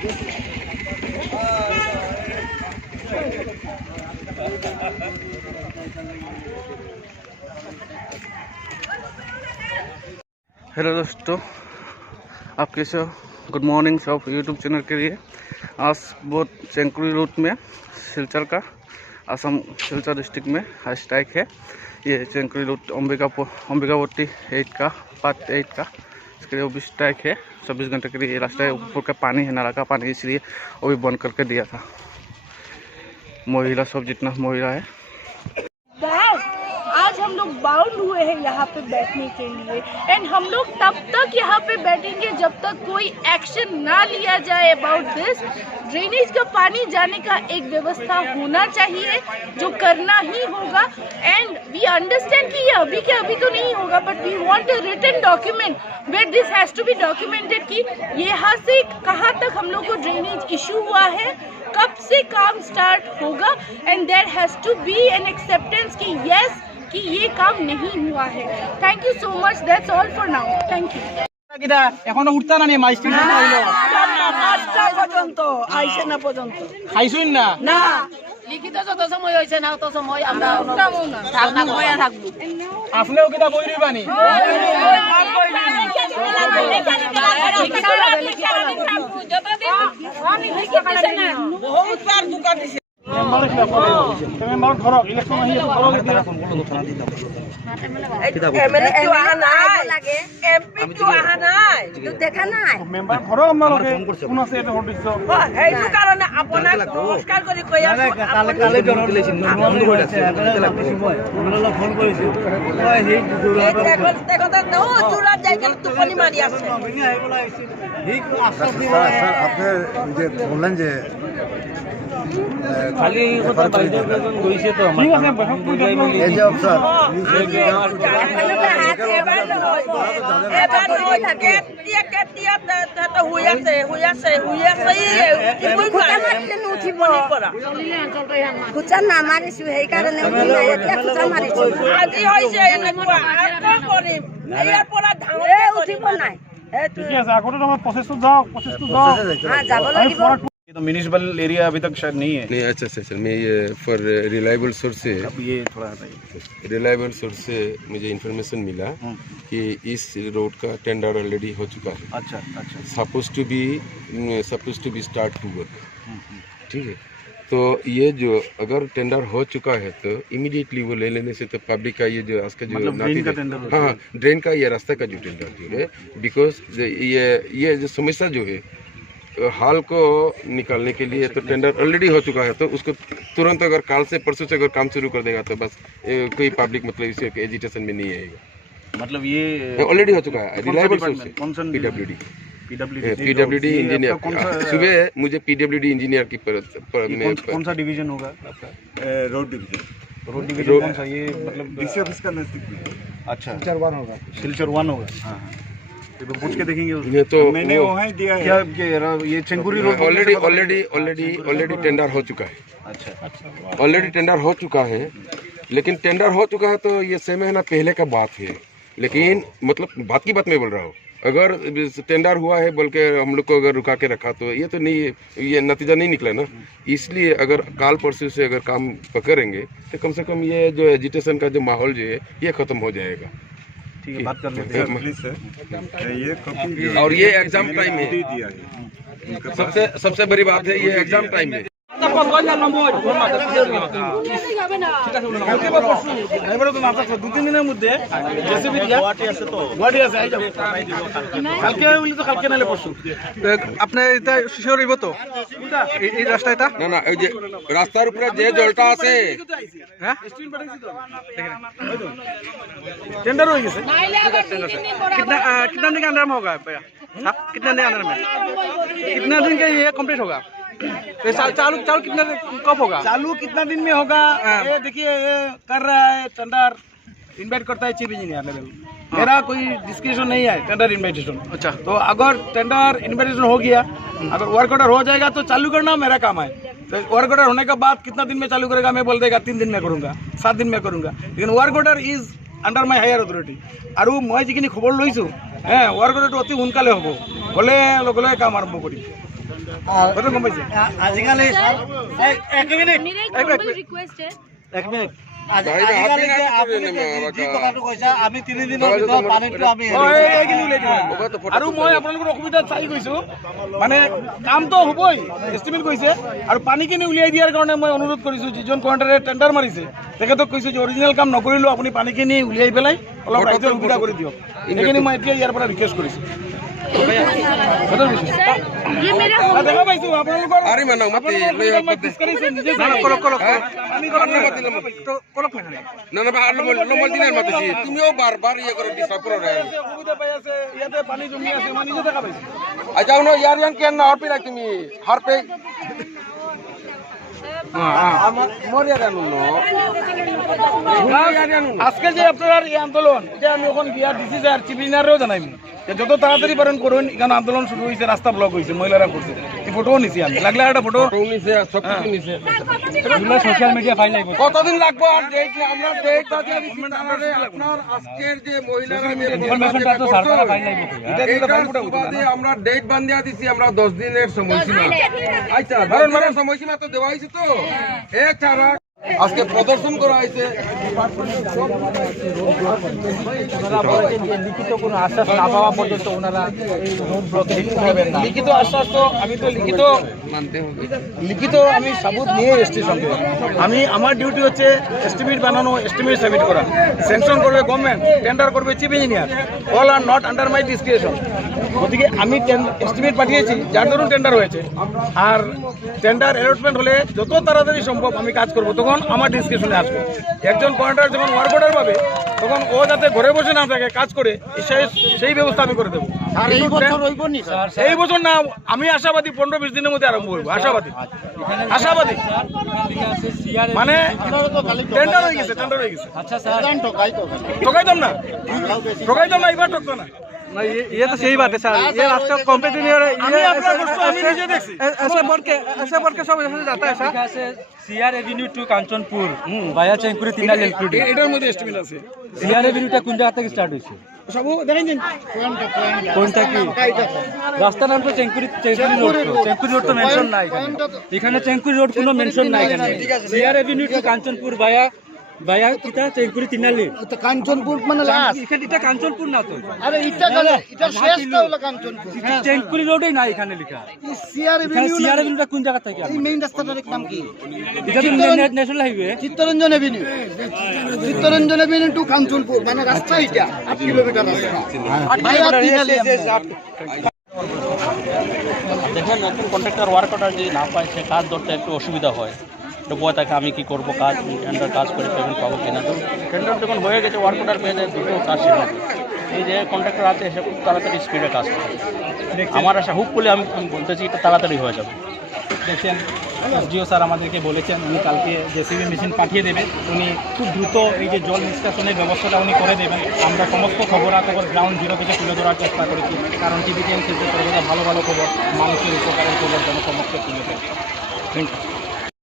Hello दोस्तों, आप कैसे हो? गुड मॉर्निंग सब यूट्यूब चैनल के लिए। आज बहुत चेंकुरी रूट में सिलचर का असम सिलचर डिस्ट्रिक्ट में स्ट्राइक है। ये चेंकुरी रूट अंबिकावती 8 का पार्ट 8 का, इसके लिए वो भी स्ट्राइक है। 24 घंटे के लिए रास्ता ऊपर का पानी है, नाला का पानी, इसलिए वो भी बंद करके दिया था। महिला सब जितना महिला है, आज हम लोग बाउंड हुए हैं यहाँ पे बैठने के लिए। एंड हम लोग तब तक यहाँ पे बैठेंगे जब तक कोई एक्शन ना लिया जाए अबाउट दिस। ड्रेनेज का पानी जाने का एक व्यवस्था होना चाहिए, जो करना ही होगा। एंड वी अंडरस्टैंड कि ये अभी के अभी तो नहीं होगा, but we want a written document where this has to be documented कि यहाँ से कहाँ तक हम लोग को ड्रेनेज इशू हुआ है, कब से काम स्टार्ट होगा। And there has to be an acceptance कि यस कि ये काम नहीं हुआ है। Thank you so much, that's all for now. Thank you. কিটা এখনো উঠতা না নি মাইস্ট্রিট না হইলো 5টা পর্যন্ত আইছে না পর্যন্ত খাইছুন না না লিখিত যত সময় হইছে না তত সময় আমরা থাকনা কইয়া থাকবো। আপনিও কিটা বই দিবানি বহুত বার দোকান দিছে মেম্বার ঘর ইলেকশন আহি এমএলএ কিউ আহা নাই লাগে, এমপি কিউ আহা নাই, তো দেখা নাই মেম্বার ঘর আমালকে কোন আছে এটা হদিছ এইটো কাৰণে আপোনাক নমস্কাৰ কৰি কৈ আছো। কালে কালে জন দিলেছিল বন্ধ হৈ আছে আমরা ফোন করেছি ওই হে দেখো নো জুরা যাইকে টুপনি মারি আছে। আপনি যে বললেন যে খালি কথা বাইরে একজন গইছে তো আমার এই যে অফিসার খুচা না মাৰিছো, সেইকাৰণে আজি হৈছে এনেকুৱা কৰিম ইয়াৰ পৰা উঠিব নাই। ঠিক আছে আগতে তোমাৰ প্ৰচেছটো যাওক যাব লাগিব। तो म्युनिसिपल एरिया अभी तक शायद नहीं है। नहीं, अच्छा सर, मैं ये फॉर रिलायबल सोर्स से अब ये थोड़ा रिलायबल सोर्स से मुझे इन्फॉर्मेशन मिला कि इस रोड का टेंडर ऑलरेडी हो चुका है। अच्छा अच्छा suppose to be start to work. ठीक है, तो ये जो अगर टेंडर हो चुका है तो इमीडिएटली वो ले लेने से तो पब्लिक का ये जो आज का जो मतलब ड्रेन का टेंडर हाँ ड्रेन का ये रास्ते का जो टेंडर जो है, बिकॉज ये जो समस्या जो है हाल को निकालने के लिए तो टेंडर ऑलरेडी हो चुका है, तो उसको तुरंत अगर काल से परसों से अगर काम शुरू कर देगा तो बस कोई पब्लिक मतलब इसे एजिटेशन में नहीं आएगा। मतलब ये ऑलरेडी हो चुका है रिलायबल सोर्स से। पीडब्ल्यूडी इंजीनियर सुबह मुझे पीडब्ल्यूडी इंजीनियर की कौन सा डिवीजन होगा? रोड डिवीजन कौन सा? ये मतलब डीसी ऑफिस का नजदीक में। अच्छा सिलचर 1 होगा। हाँ तो पूछ के देखेंगे ये तो मैंने वहीं दिया है। क्या ये चेंकुरी रोड ऑलरेडी टेंडर हो चुका है। अच्छा ऑलरेडी टेंडर हो चुका है, लेकिन टेंडर हो चुका है तो ये 6 महीना पहले का बात है। लेकिन मतलब बात की बात मैं बोल रहा हूँ, अगर टेंडर हुआ है बोल के हम लोग को अगर रुका के रखा तो ये तो नहीं, ये नतीजा नहीं निकला ना। इसलिए अगर काल परसों से अगर काम पकड़ेंगे तो कम से कम ये जो एजिटेशन का जो माहौल जो है ये खत्म हो जाएगा। ठीक है, बात कर लेते हैं प्लीज सर, ये कॉपी और ये एग्जाम टाइम है, दिया है सबसे बड़ी बात है ये एग्जाम टाइम है। दो-तीन दिনের মধ্যে জেসিবি দিয়া গুয়াহাটি আছে আই যাব কালকে হইলে তো কালকে নালে পরশু আপনি এটা শিওর হইব তো এই রাস্তা এটা না ওই যে রাস্তার উপরে যে জলটা আছে হ্যাঁ टेंडर हो गया कितना दिन के अंदर में होगा भैया? कितना दिन अंदर में कितना दिन का ये कंप्लीट होगा? चालू कितना कब होगा? चालू कितना दिन में होगा? ये देखिए ये कर रहा है टेंडर, इन्वाइट करता है चीफ इंजीनियर लेवल। मेरा कोई डिस्कशन नहीं है टेंडर इन्विटेशन। अच्छा तो अगर टेंडर इन्विटेशन हो गया, अगर वर्क ऑर्डर हो जाएगा तो चालू करना मेरा काम है। तो वर्क ऑर्डर होने के बाद कितना दिन में चालू करेगा मैं बोल देगा 3 दिन में करूँगा, 7 दिन में करूँगा, लेकिन work order is under my higher authority. और मैं जिखिनि खबर लैছোঁ वर्क ऑर्डर अति सोनकाले हम हले लगे लगे काम आरम्भ करिम। কত কম পাইছে আজিকালি এক মিনিট मेरा एक humble request है এক মিনিট আৰু মই আপোনালোকৰ অসুবিধা চাই গৈছো মানে কামটো হ'বই এষ্টিমেট কৰিছে আৰু পানীখিনি উলিয়াই দিয়াৰ কাৰণে মই অনুৰোধ কৰিছো যিজন কণ্ট্ৰেক্টৰে টেণ্ডাৰ মাৰিছে তেখেতক কৈছো যে অৰিজিনেল কাম নকৰিলেও আপুনি পানীখিনি উলিয়াই পেলাই অলপ ৰাইজৰ সুবিধা কৰি দিয়ক সেইখিনি মই এতিয়া ইয়াৰ পৰা ৰিকুৱেষ্ট কৰিছো ये मेरा দেখা পাইছো আপোনালোকৰ আরে মানো মতে না না আর নমল দিনের মতে তুমিও বারবার ইয়ে করো ডিস্টার্ব করো রে সুবিধা পাই আছে ইয়াতে পানী জমি আছে মই নিজে দেখা পাইছো আ যাও না ইয়ার ইয়ান কেন না আর পে তুমি হার পে আজকে যে আপনার এই আন্দোলন এটা আমি ওখান বিয়ার দিছি যে আর চিফ ইঞ্জিনিয়ারও জানাইনি যত তাড়াতাড়ি পারেন করুন এখানে আন্দোলন শুরু হয়েছে রাস্তা ব্লক হয়েছে মহিলারা করছে এই ফটোও নিছি আমি লাগলে একটা ফটো নিছে সব কিছু নিছে সোশ্যাল মিডিয়া ফাইল লাগবে কতদিন লাগবে আর ডেট আমরা ডেট বাজে আপনার আজকের যে মহিলারা যে ইনফরমেশনটা তো সরকার ফাইল লাগবে আমরা ডেট বান্ধিয়া দিছি আমরা 10 দিনের সময়সীমা আচ্ছা ধরুন সময়সীমা তো দেওয়া হয়েছে তো এছাড়া আজকে প্রদর্শন করা হয়েছে লিখিত কোনো আশ্বাস না পাওয়া পর্যন্ত ওনারা লিখিত আশ্বাস তো আমি তো লিখিত আমি সাবুত নিয়ে এসেছি সঙ্গে আমি আমার ডিউটি হচ্ছে এস্টিমেট বানানো এস্টিমেট সাবমিট করা স্যাংশন করবে গভর্নমেন্ট টেন্ডার করবে chief engineer all are not under my description গতিকে আমি এস্টিমেট পাঠিয়েছি যার ধরুন টেন্ডার হয়েছে আর টেন্ডার অ্যালটমেন্ট হলে যত তাড়াতাড়ি সম্ভব আমি কাজ করবো তখন আমার ডিসক্রিপশনে আসবে একজন কন্ট্রাক্টর যখন ওয়ার্ক অর্ডার পাবে তখন ও যাতে ঘরে বসে না থাকে কাজ করে সেই ব্যবস্থা আমি করে দেবো এই বছর না আমি আশাবাদী 15-20 দিনের মধ্যে আরম্ভ করবো আশাবাদী মানে টেন্ডার হয়ে গেছে ঠকাইতাম না এবার ঠকতো না ये तो सही बात है सर ये रास्ता कॉम्पिटिशन ऐसे बढ़ के सब ऐसे जाता है sir CR avenue to Kanchanpur via Chenkuri তিনাল এলপিডি এটার মধ্যে এস্টিমেট আছে सीआर एवेन्यूটা কোন জায়গা থেকে স্টার্ট হইছে সব দেখেন কোনটা কি রাস্তার নাম তো চেঙ্কুরি রোড তো মেনশন নাই এখানে চেঙ্কুরি রোড কোনো মেনশন নাই এখানে सीआर एवेन्यू টু কাঞ্চনপুর ভায়া কিটা চেঙ্কুরি তিনালি তো কাঞ্চনপুর মানে লাস্ট এটা কাঞ্চনপুর না তো আরে এটা শেষ তো হলো কাঞ্চনপুর চেঙ্কুরি রোডই নাই এখানে লেখা সিআর सीआर एवेन्यूটা কোন জায়গা থেকে এই মেইন রাস্তাটার নাম কি এটা তো national highway Chittaranjan avenue to Kanchanpur মানে রাস্তা এটা 8 কিলোমিটার রাস্তা দেখবেন নতুন কন্ট্রাক্টর ওয়ার্ক অর্ডার যদি না পায় সে কাজ ধরতে একটু অসুবিধা হয় তো বয় তাকে আমি কী করবো কাজ টেন্ডার কাজ করে পেমেন্ট পাবো কিনা তো টেন্ডার যখন হয়ে গেছে ওয়ার্ক অর্ডার পেয়ে দুটো কাজ শেষ এই যে কন্ট্রাক্টর আছে এসে খুব তাড়াতাড়ি স্পিডে কাজ করে আমার আশা হুক করলে আমি বলতেছি এটা তাড়াতাড়ি হয়ে যাবে দেখছেন এসডিও স্যার আমাদেরকে বলেছেন উনি কালকে জেসিবি মেশিন পাঠিয়ে দেবেন উনি খুব দ্রুত এই যে জল নিষ্কাশনের ব্যবস্থাটা উনি করে দেবেন আমরা সমস্ত খবরাখবর গ্রাউন্ড জিরো থেকে তুলে ধরার চেষ্টা করেছি কারণ টিভি চ্যানেল সর্বদা ভালো খবর মানুষের উপকারের খবর জনসমক্ষে তুলে দেয় থ্যাংক ইউ